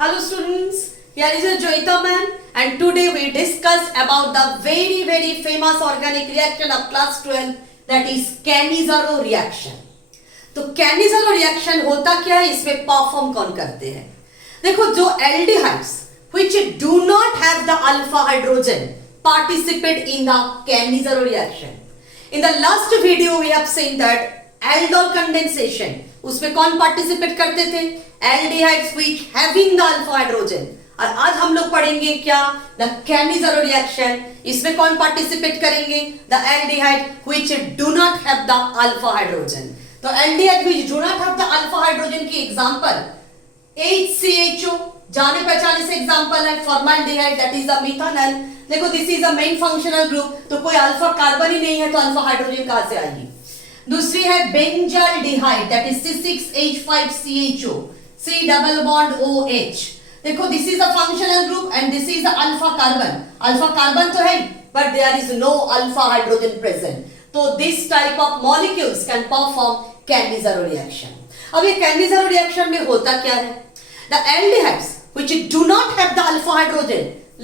Hello students, here is a Joita man and today we discuss about the very famous organic reaction of class 12 that is Cannizzaro reaction. तो Cannizzaro reaction होता क्या है, इसमें perform कौन करते हैं? देखो जो aldehydes which do not have the alpha hydrogen participate in the Cannizzaro reaction. In the last video we have seen that aldol condensation उसमें कौन पार्टिसिपेट करते थे? Aldehydes which having the alpha hydrogen. और आज हम लोग पढ़ेंगे क्या? The Cannizzaro reaction. इसमें कौन पार्टिसिपेट करेंगे? The aldehyde which do not have the alpha hydrogen. तो aldehyde which do not have the alpha hydrogen की एग्जांपल HCHO, जाने पहचाने से एग्जांपल है formaldehyde that is the methanol. देखो this is a main functional group, तो कोई alpha carbon ही नहीं है तो अल्फा हाइड्रोजन कहां से आएगी? दूसरी है benzaldehyde that is C6H5CHO, C double bond OH. देखो this is a functional group and this is alpha carbon. Alpha carbon तो है but there is no alpha hydrogen present. तो this type of molecules can perform Cannizzaro reaction. अब ये Cannizzaro reaction में होता क्या है? The aldehydes which do not have the alpha hydrogen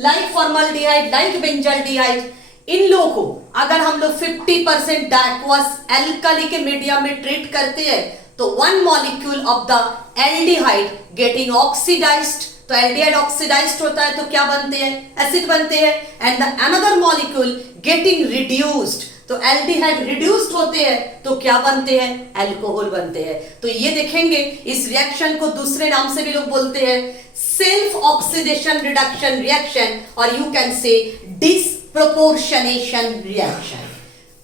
like formaldehyde, like benzaldehyde, इन लोगों को अगर हम लोग 50% एक्वस एल्कली के मीडियम में ट्रीट करते हैं तो one molecule of the aldehyde getting oxidised. तो एल्डिहाइड ऑक्सीडाइज्ड होता है तो क्या बनते हैं? एसिड बनते हैं. And the another molecule getting reduced, तो एल्डिहाइड रिड्यूस्ड होते हैं तो क्या बनते हैं? अल्कोहल बनते हैं. तो ये देखेंगे इस रिएक्शन को दूसरे नाम से भी लोग बोलते हैं सेल्फ ऑक्सीडेशन रिडक्शन रिएक्शन, और you can say disproportionation reaction.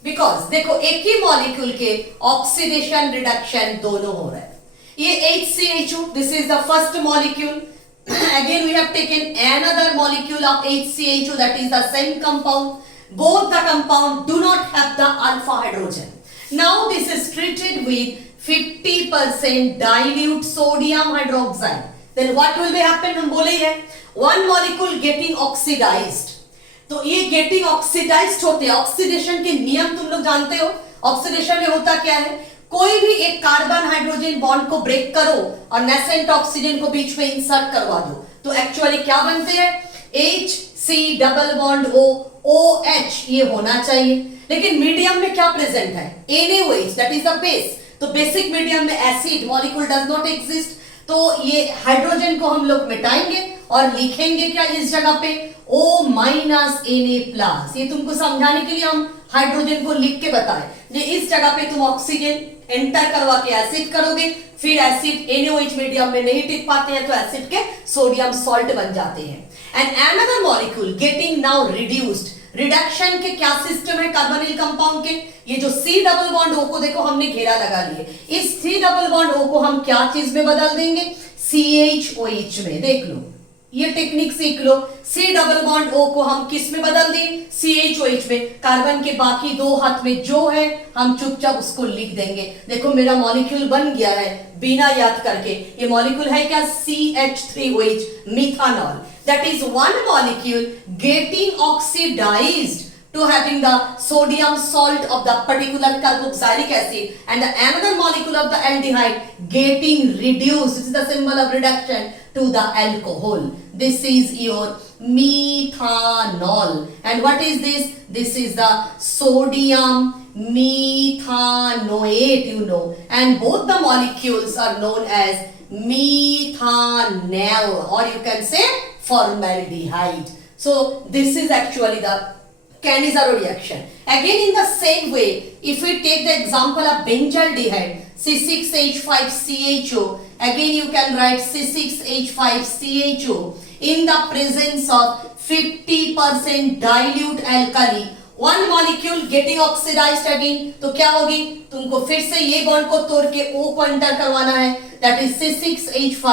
Because देखो एक ही मॉलिक्यूल के ऑक्सीडेशन रिडक्शन दोनों हो रहा है. ये HCHO, this is the first molecule. Again we have taken another molecule of HCHO that is the same compound. Both the compound do not have the alpha hydrogen. Now this is treated with 50% dilute sodium hydroxide. Then what will be happen? हम बोले हैं one molecule getting oxidized. तो ये getting oxidised होते हैं. Oxidation के नियम तुम लोग जानते हो. ऑक्सीडेशन में होता क्या है? कोई भी एक कार्बन हाइड्रोजन बॉन्ड को ब्रेक करो और नेसेंट ऑक्सीजन को बीच में इंसर्ट करवा दो तो एक्चुअली क्या बनते हैं? HC double bond O OH ये होना चाहिए. लेकिन मीडियम में क्या प्रेजेंट है? NaOH that is the base. तो बेसिक मीडियम में acid molecule does not exist. तो ये हाइड्रोजन को हम लोग मिटाएंगे और लिखेंगे क्या इस जगह पे? O minus Na+. ये तुमको समझाने के लिए हम हाइड्रोजन को लिख के बताएं. ये इस जगह पे तुम ऑक्सीजन एंटर करवा के एसिड करोगे, फिर एसिड NaOH मीडियम में नहीं टिक पाते हैं तो एसिड के सोडियम सॉल्ट बन जाते हैं. And another molecule getting now reduced. Reduction के क्या सिस्टम है कार्बोनिल कंपाउंड के? ये जो C डबल बॉन्ड O को देखो हमने घेरा लगा लिए. इस C डबल बॉन्ड O को हम क्या चीज में बदल देंगे? CHOH में. देख लो ये टेक्निक सीख लो. C डबल बॉन्ड O को हम किस में बदल दें? CHOH में. कार्बन के बाकी दो हाथ में जो है हम चुपचाप उसको लिख देंगे. देखो मेरा मॉलिक्यूल बन गया है बिना याद करके. ये मॉलिक्यूल है क्या? CH3OH methanol. That is one molecule getting oxidized to having the sodium salt of the particular carboxylic acid and the another molecule of the aldehyde getting reduced. This is the symbol of reduction to the alcohol. This is your methanol. And what is this? This is the sodium methanoate, you know. And both the molecules are known as methanol, or you can say formaldehyde. So this is actually the Cannizzaro reaction. Again in the same way, if we take the example of benzaldehyde C6H5CHO, again you can write C6H5CHO in the presence of 50% dilute alkali. One molecule getting oxidized again, तो क्या होगी? तुमको फिर से ये bond को तोड़ के O को एंटर करवाना है. That is C6H5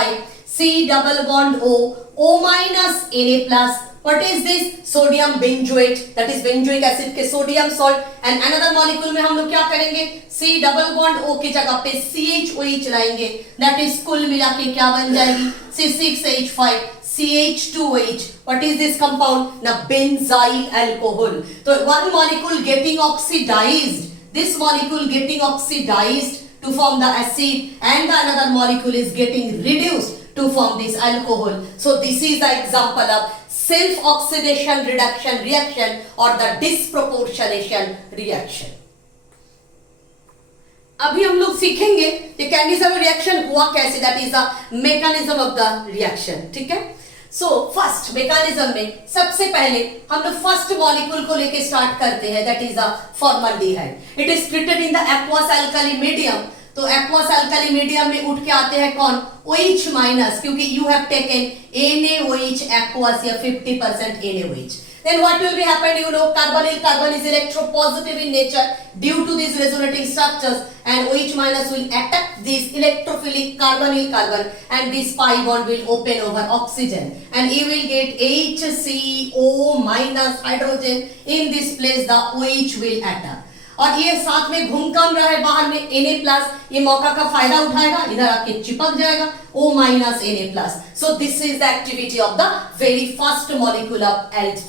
C double bond O minus Na+. What is this? Sodium benzoate, that is benzoic acid के sodium salt. And another molecule में हम लोग क्या करेंगे? C डबल बॉन्ड O की जगह पे CHOH लाएंगे. दैट इज कुल मिला के क्या बन जाएगी? C6H5 CH2OH. What is this compound? Now benzyl alcohol. So one molecule getting oxidized. This molecule getting oxidized to form the acid and the another molecule is getting reduced to form this alcohol. So this is the example of self oxidation reduction reaction or the disproportionation reaction. अभी हम लोग सीखेंगे कि कैंडिज़म reaction हुआ कैसे, that is the mechanism of the reaction. ठीक है. So first mechanism में सबसे पहले हम लोग फर्स्ट मॉलिक्यूल को लेके स्टार्ट करते हैं, that is a formaldehyde. It is treated in the aqueous alkali medium. तो एक्वस अल्कली मीडियम में उठ के आते हैं कौन, OH माइनस, क्योंकि you have taken NaOH aqueous या 50% NaOH. Then what will be happen, you know, carbonyl is electropositive in nature due to these resonating structures, and OH minus will attack this electrophilic carbon and this pi bond will open over oxygen and you will get HCO minus hydrogen. In this place the OH will attack और ये साथ में घूम कम रहा है बाहर में Na+, ये मौका का फायदा उठाएगा, इधर आके चिपक जाएगा O- Na+. So this is the activity of the very first molecule of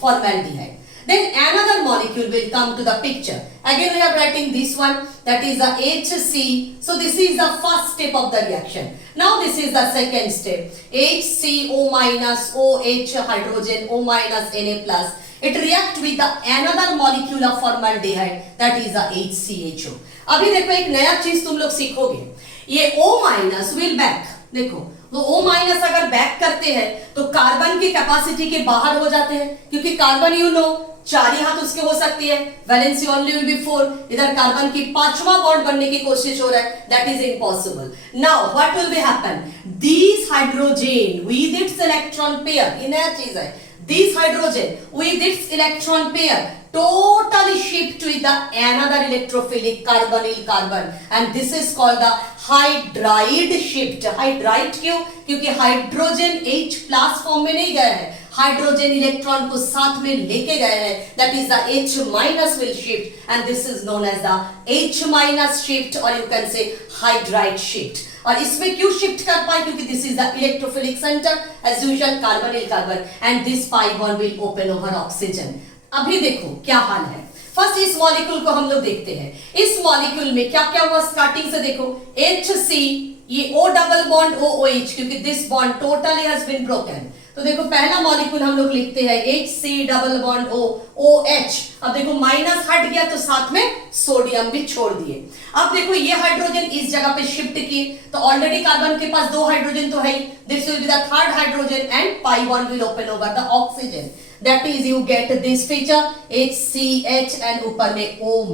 formaldehyde. Then another molecule will come to the picture. Again we are writing this one, that is the HC. So this is the first step of the reaction. Now this is the second step. HCO minus OH hydrogen O minus Na+. It react with the another molecule of formaldehyde, that is the HCHO. अभी देखो एक नया चीज तुम लोग सीखोगे, ये O minus will back. देखो तो O माइनस अगर बैक करते हैं तो कार्बन की कैपेसिटी के बाहर हो जाते हैं, क्योंकि कार्बन यू नो 4 ही हाथ उसके हो सकती है, वैलेंसी ओनली विल बी 4. इधर कार्बन की 5वां बॉन्ड बनने की कोशिश हो रहा है, that is impossible. Now what will be happen, this hydrogen with its electron pair, ये नया चीज है, this hydrogen with its electron pair totally shift with the another electrophilic carbon and this is called the hydride shift. hydride क्यों, क्योंकि hydrogen H+ form में नहीं गया है, हाइड्रोजन इलेक्ट्रॉन को साथ में लेके गए हैं, that is the H- will shift and this is known as the H- shift or you can say hydride shift. और इसमें क्यों शिफ्ट कर पाए, क्योंकि this is the electrophilic centre as usual carbon and this pi bond will open over oxygen. अभी देखो क्या हाल है. फर्स्ट इस मॉलिक्यूल को हम लोग देखते हैं. इस मॉलिक्यूल में क्या क्या हुआ स्टार्टिंग से देखो, HC, ये O डबल बॉन्ड OH, क्योंकि this bond totally has been broken. तो देखो पहला मॉलिक्यूल हम लोग लिखते हैं HC डबल बॉन्ड OH. अब देखो माइनस हट गया तो साथ में सोडियम भी छोड़ दिए. अब देखो ये हाइड्रोजन इस जगह पे शिफ्ट किए, तो ऑलरेडी कार्बन के पास 2 हाइड्रोजन तो है ही, this will be the third hydrogen and pi bond will open over the oxygen. That is you get this feature HCH and ऊपर में O-.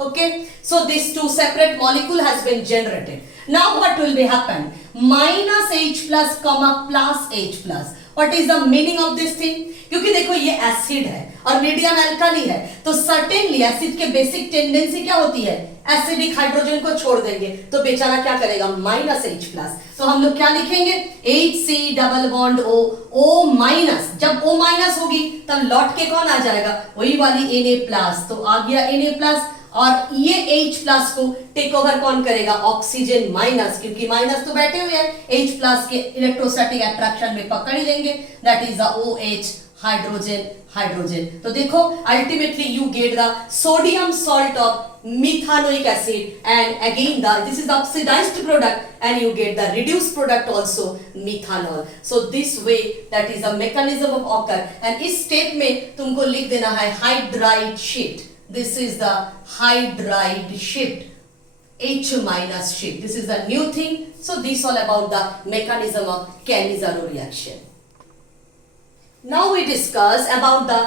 Okay, so these two separate molecule has been generated. Now what will be happen, minus H plus comma plus H plus. What is the meaning of this thing? क्योंकि देखो ये acid है और medium alkali है, तो certainly acid के basic tendency क्या होती है, एसिडिक हाइड्रोजन को छोड़ देंगे, तो बेचारा क्या करेगा, माइनस H+. तो हम लोग क्या लिखेंगे, HC डबल बॉन्ड O-. जब O- होगी तब लौट के कौन आ जाएगा, वही वाली Na+. तो आ गया Na+, और ये H+ को टेक ओवर कौन करेगा, ऑक्सीजन माइनस, क्योंकि माइनस तो बैठे हुए हैं, H+ के इलेक्ट्रोस्टैटिक अट्रैक्शन में पकड़ ही लेंगे, that is the OH hydrogen. तो देखो ultimately you get the sodium salt of methanoic acid and again this is the oxidised product and you get the reduced product also, methanol. So this way that is a mechanism of occur, and इस step में तुमको लिख देना है hydride shift. This is the hydride shift, H- shift. This is the new thing. So this all about the mechanism of Cannizzaro reaction. Now we discuss about the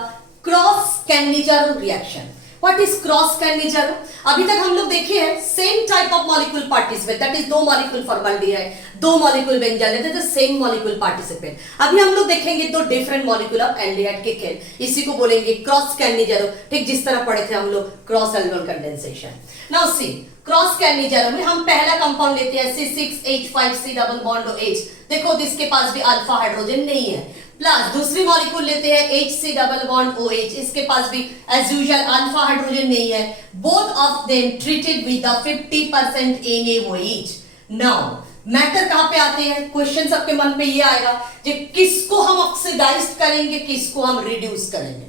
cross Cannizzaro reaction. What is cross Cannizzaro? अभी तक हम लोग देखे हैं same type of molecule participate, that is 2 molecule formaldehyde, 2 molecule benzyl, that is the same molecule participate. अभी हम लोग देखेंगे 2 डिफरेंट मॉलिक्यूल ऑफ एल्डिहाइड के केन, इसी को बोलेंगे क्रॉस कैनिजारो, ठीक जिस तरह पढ़े थे हम लोग cross aldehyde condensation. Now see cross Cannizzaro में हम पहला कंपाउंड लेते हैं C6H5C डबल बॉन्ड OH. देखो इसके पास भी अल्फा हाइड्रोजन नहीं है, प्लस दूसरी मॉलिक्यूल लेते हैं HC डबल बॉन्ड OH, इसके पास भी एज यूजुअल अल्फा हाइड्रोजन नहीं है. Both of them treated with the 50% NaOH. Now matter कहां पे आते हैं, क्वेश्चन सबके मन पे ये आएगा कि किसको हम ऑक्सीडाइज करेंगे, किसको हम रिड्यूस करेंगे.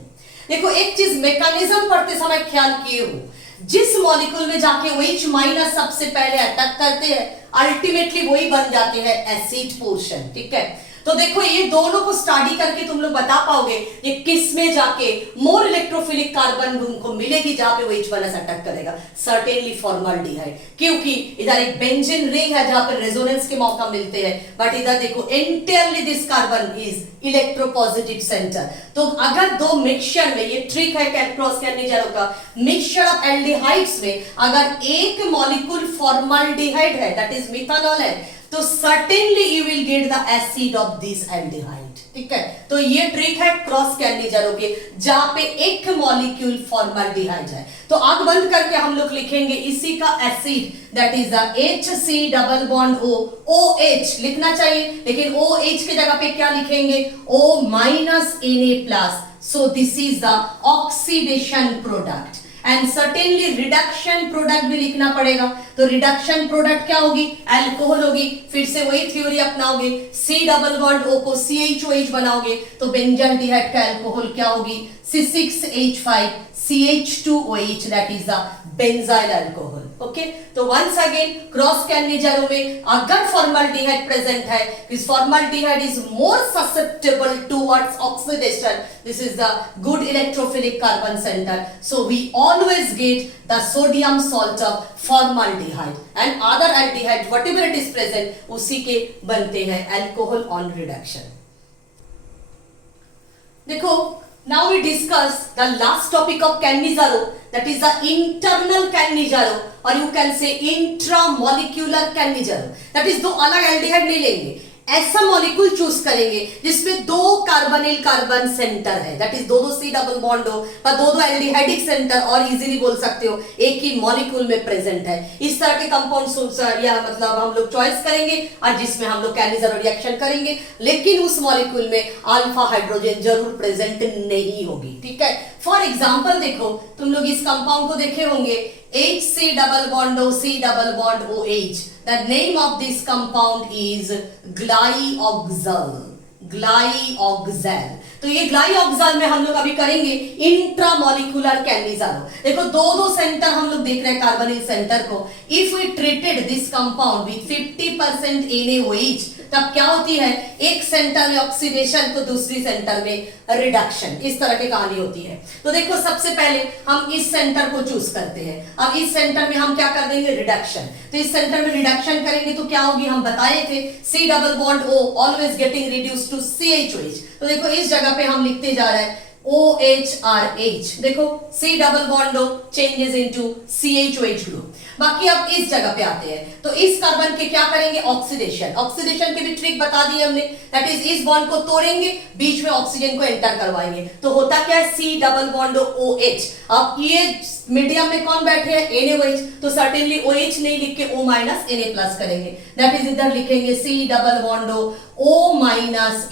देखो एक चीज मैकेनिज्म पढ़ते समय ख्याल किए हो, जिस मॉलिक्यूल में जाके OH माइनस सबसे पहले अटैक करते हैं, अल्टीमेटली वही बन जाते हैं एसिड पोर्शन, ठीक है। तो देखो ये दोनों को स्टडी करके तुम लोग बता पाओगे ये किस में जाके मोर इलेक्ट्रोफिलिक कार्बन तुमको मिलेगी जहां पे वो H1s अटैक करेगा, सर्टेनली फॉर्मल्डिहाइड, क्योंकि इधर एक बेंजीन रिंग है जहां पे रेजोनेंस के मौका मिलते हैं, बट इधर देखो entirely this carbon is electropositive centre. तो अगर दो मिक्सचर में, ये ट्रिक है क्रॉस कैर्निज़ारो का, मिक्सचर ऑफ एल्डिहाइड्स में अगर एक मॉलिक्यूल फॉर्मल्डिहाइड है, दैट इज मिथानॉल है, तो certainly you will get the acid of this aldehyde, ठीक है। तो ये ट्रिक है क्रॉस कैर्निज़ारो के, जहां पे एक मॉलिक्यूल फॉर्मल्डिहाइड है। तो आंख बंद करके हम लोग लिखेंगे इसी का acid, that is the HC double bond O, OH लिखना चाहिए, लेकिन OH की जगह पे क्या लिखेंगे, O minus Na+, so this is the oxidation product, and certainly reduction product भी लिखना पड़ेगा। तो रिडक्शन प्रोडक्ट क्या होगी, अल्कोहल होगी। फिर से वही थ्योरी अपनाओगे, C डबल बॉन्ड O को CHOH बनाओगे तो बेंजाल्डिहाइड का अल्कोहल क्या होगी, C6H5 CH2OH, that is the benzyl alcohol. Okay, तो वंस अगेन क्रॉस कैर्निज़ारो में अगर फॉर्मल्डिहाइड प्रेजेंट है, this formaldehyde is more susceptible towards oxidation, this is the good electrophilic carbon centre, so we always get the sodium salt of formaldehyde and other aldehyde whatever it is present, उसी के बनते हैं alcohol on reduction. देखो, now we discuss the last topic of Cannizzaro, that is the internal कैर्निज़ारो, or you can say intramolecular कैर्निज़ारो, that is दो अलग aldehyde नहीं लेंगे, ऐसा मॉलिक्यूल चूज करेंगे जिसमें दो कार्बोनिल कार्बन सेंटर है, दैट इज दो C डबल बॉन्ड हो, पर दो एल्डिहाइडिक सेंटर, और इजीली बोल सकते हो एक ही मॉलिक्यूल में प्रेजेंट है। इस तरह के कंपाउंड या मतलब हम लोग चॉइस करेंगे और जिसमें हम लोग कैर्निज़ारो रिएक्शन करेंगे, लेकिन उस मॉलिक्यूल में अल्फा हाइड्रोजन जरूर प्रेजेंट नहीं होगी, ठीक है। फॉर एग्जाम्पल देखो, तुम लोग इस कंपाउंड को देखे होंगे, HC double bond O, C double bond OH, the name of this compound is glyoxal, glyoxal। तो ये ग्लाइऑक्साल में हम लोग अभी करेंगे इंट्रामोलिकुलर कैर्निज़ारो। देखो दो सेंटर हम लोग देख रहे हैं कार्बोनिल सेंटर को, if we treated this compound with 50% NaOH, तब क्या होती है, एक सेंटर में ऑक्सीडेशन तो दूसरी सेंटर में रिडक्शन, इस तरह की कहानी होती है। तो देखो सबसे पहले हम इस सेंटर को चूज करते हैं, अब इस सेंटर में हम क्या कर देंगे, रिडक्शन। तो इस सेंटर में रिडक्शन करेंगे तो क्या होगी, हम बताए थे C double bond O always getting reduce to CHOH। तो देखो इस जगह पे हम लिखते जा रहे हैं OHRH, देखो C double bond O changes into CHOH group. बाकी अब इस जगह पे आते हैं, तो इस कार्बन के क्या करेंगे, ऑक्सीडेशन। ऑक्सीडेशन की भी ट्रिक बता दी हमने, दैट इज इस बॉन्ड को तोड़ेंगे, बीच में ऑक्सीजन को एंटर करवाएंगे, तो होता क्या है, C डबल बॉन्ड OH। अब ये मीडियम में कौन बैठे हैं, NaOH, तो सर्टेनली OH नहीं लिख के O माइनस Na+ करेंगे, दैट इज इधर लिखेंगे C double bond O minus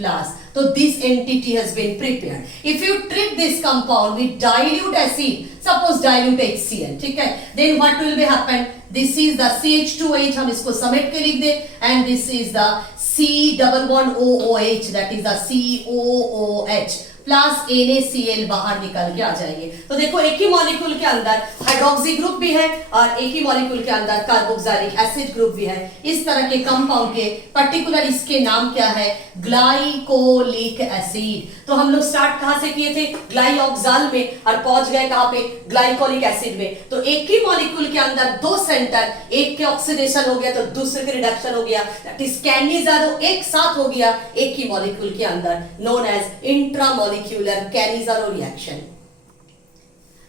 Na+। तो this entity has been prepared. If you treat this compound with dilute acid, suppose dilute HCl, ठीक है, then what will be happen? This is the CH2OH, हम इसको समेट के लिख दे, and this is the C double bond OOH, that is the COOH plus NaCl बाहर निकल के आ जाएंगे। तो देखो एक ही मॉलिक्यूल के अंदर हाइड्रोक्सी ग्रुप भी है और एक ही मॉलिक्यूल के अंदर कार्बोक्सिलिक एसिड ग्रुप भी है। इस तरह के कंपाउंड के पर्टिकुलर इसके नाम क्या है, ग्लाइकोलिक एसिड। तो हम लोग स्टार्ट कहां से किए थे, ग्लाइऑक्साल में, और पहुंच गए कहां पे, ग्लाइकोलिक एसिड में। तो एक ही मॉलिक्यूल के अंदर दो सेंटर, एक के ऑक्सीडेशन हो गया तो दूसरे के रिडक्शन हो गया, दैट इज कैर्निज़ारो एक साथ हो गया एक ही मॉलिक्यूल के अंदर, नोन एज इंट्रामॉलिक्यूलर कैर्निज़ारो रिएक्शन।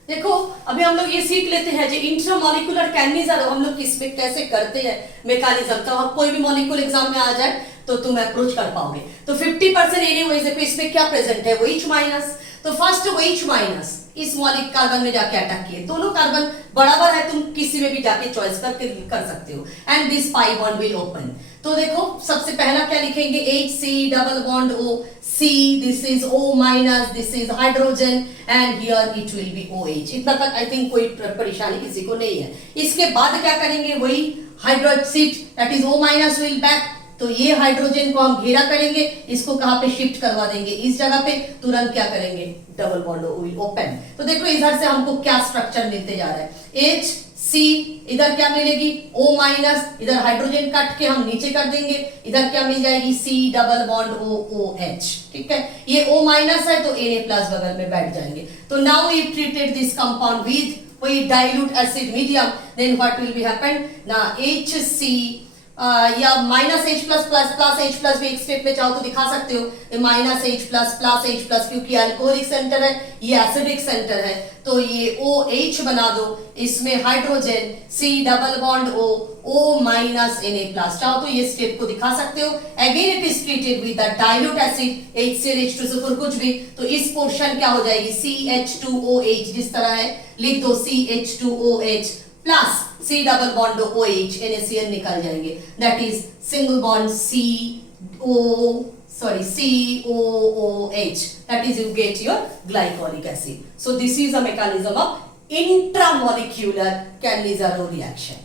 देखो अभी हम लोग ये सीख लेते हैं जो इंट्रामॉलिक्यूलर कैर्निज़ारो हम लोग किसमें कैसे करते हैं मैकेनिज्म। तो अब कोई भी मॉलिक्यूल एग्जाम में आ जाए तो तुम अप्रोच कर पाओगे। तो 50% NaOH इसमें क्या प्रेजेंट है, OH माइनस। तो फर्स्ट OH माइनस इस मॉलिक्यूल कार्बन में जाके अटैक किए, दोनों कार्बन बराबर है, तुम किसी में भी जाके चॉइस करके कर सकते हो, and this pi bond will open. तो देखो सबसे पहला क्या लिखेंगे, HC double bond O, C, this is O minus, this is hydrogen, and here it will be OH। इतना तक आई थिंक कोई परेशानी किसी को नहीं है। इसके बाद क्या करेंगे, वही hydroxide that is O minus will back तो ये हाइड्रोजन को हम घेरा करेंगे, इसको कहाँ पे शिफ्ट करवा देंगे, इस जगह पे, तुरंत क्या करेंगे, डबल बॉन्ड विल ओपन। तो देखो इधर से हमको क्या स्ट्रक्चर मिलते जा रहा है, H C, इधर क्या मिलेगी O माइनस, इधर हाइड्रोजन कट के हम नीचे कर देंगे, इधर क्या मिल जाएगी C double bond O OH, ठीक है। ये O माइनस है तो Na प्लस बगल में बैठ जाएंगे। तो now we treated this compound with कोई dilute acid medium, then what will be happen ना HC या minus H plus plus plus H plus भी एक स्टेप में चाहो तो दिखा सकते हो, minus H plus plus H plus, क्योंकि अल्कोहलिक सेंटर है, ये एसिडिक सेंटर है, तो ये OH बना दो, इसमें hydrogen C double bond O O minus Na plus, चाहो तो ये स्टेप को दिखा सकते हो। Again it is treated with the dilute acid HCl H2 super कुछ भी, तो इस पोर्शन क्या हो जाएगी CH2OH, जिस तरह है लिख दो CH2OH plus C double bond OH, NaCl निकल जाएंगे, that is single bond COOH, that is you get your glycolic acid. So this is a mechanism of intramolecular Cannizzaro reaction.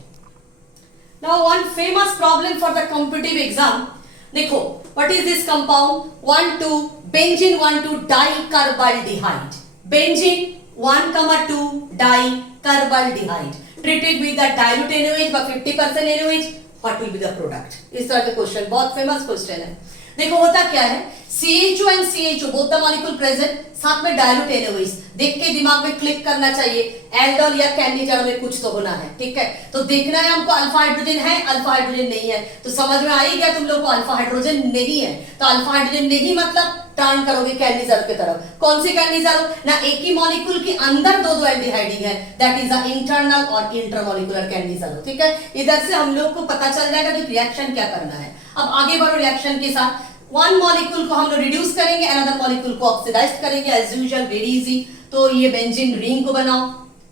Now one famous problem for the competitive exam, देखो what is this compound, 1,2 benzene 1,2 dicarbaldehyde, benzene 1,2 dicarbaldehyde treated with the dilute NaOH by 50% NaOH, what will be the product? इस तरह के question बहुत famous question है। देखो होता क्या है, CHO and CHO both the molecule present, साथ में डायल्यूट NaOH, देख के दिमाग में क्लिक करना चाहिए, एल्डोल या कैनिजारो में कुछ तो होना है, ठीक है। तो देखना है हमको अल्फा हाइड्रोजन है, अल्फा हाइड्रोजन नहीं है, तो समझ में आ ही गया तुम लोग को अल्फा हाइड्रोजन नहीं है, तो अल्फा हाइड्रोजन नहीं मतलब टर्न करोगे कैनिजारो की तरफ। कौन सी कैनिजारो ना, एक ही मॉलिक्यूल के अंदर दो एल्डिहाइड है, दैट इज द इंटरनल और इंटरमॉलिक्यूलर कैनिजारो, ठीक है। इधर से हम लोग को पता चल जाएगा कि रिएक्शन क्या करना है। अब आगे बढ़ो रिएक्शन के साथ, वन मॉलिक्यूल को हम लोग रिड्यूस करेंगे, अनदर मॉलिक्यूल को ऑक्सीडाइज करेंगे, एज यूजुअल वेरी इजी। तो ये बेंजीन रिंग को बनाओ,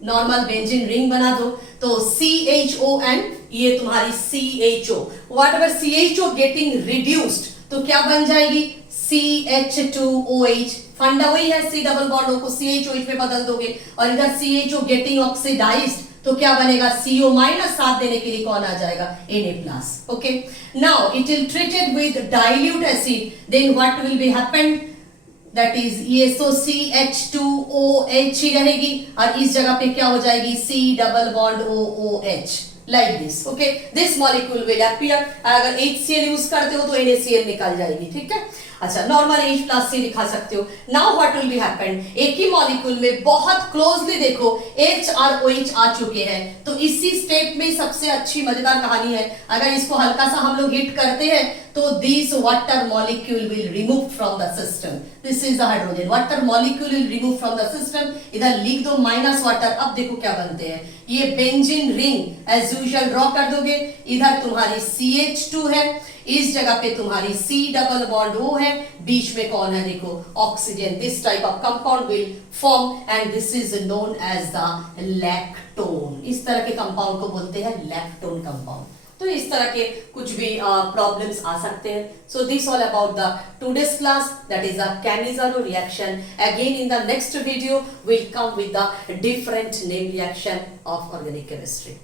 नॉर्मल बेंजीन रिंग बना दो, तो CHO एंड ये तुम्हारी CHO, whatever CHO getting reduced तो क्या बन जाएगी CH2OH, फंडा वही है, C डबल बॉन्ड O को CHOH में बदल दोगे, और इधर CHO गेटिंग ऑक्सीडाइज्ड तो क्या बनेगा CO माइनस, साथ देने के लिए कौन आ जाएगा Na plus, okay. Now it will treated with dilute acid, then what will be happen, that is ये सो CH2OH ही रहेगी, और इस जगह पे क्या हो जाएगी C double bond OOH, like this, okay, this molecule will appear। अगर HCl यूज करते हो तो NaCl निकल जाएगी, ठीक है। अच्छा, नॉर्मल H प्लस से दिखा सकते हो। Now what will be happen, एक ही मॉलिक्यूल में बहुत क्लोजली देखो H और OH आ चुके हैं, तो इसी स्टेप में सबसे अच्छी मजेदार कहानी है, अगर इसको हल्का सा हम लोग हिट करते हैं तो this water molecule will remove from the system, this is the hydrogen, water molecule will remove from the system, इधर लिख दो माइनस वाटर। अब देखो क्या बनते हैं, ये benzene ring as usual draw कर दोगे, इधर तुम्हारी CH2 है, इस जगह पे तुम्हारी C डबल बॉन्ड O है, बीच में कौन है देखो oxygen, this type of compound will form and this is known as the lactone, इस तरह के कंपाउंड को बोलते हैं लैक्टोन कंपाउंड। तो इस तरह के कुछ भी प्रॉब्लम्स आ सकते हैं। So this all about the today's class, that is the Cannizzaro reaction. Again in the next video will come with the different name reaction of organic chemistry.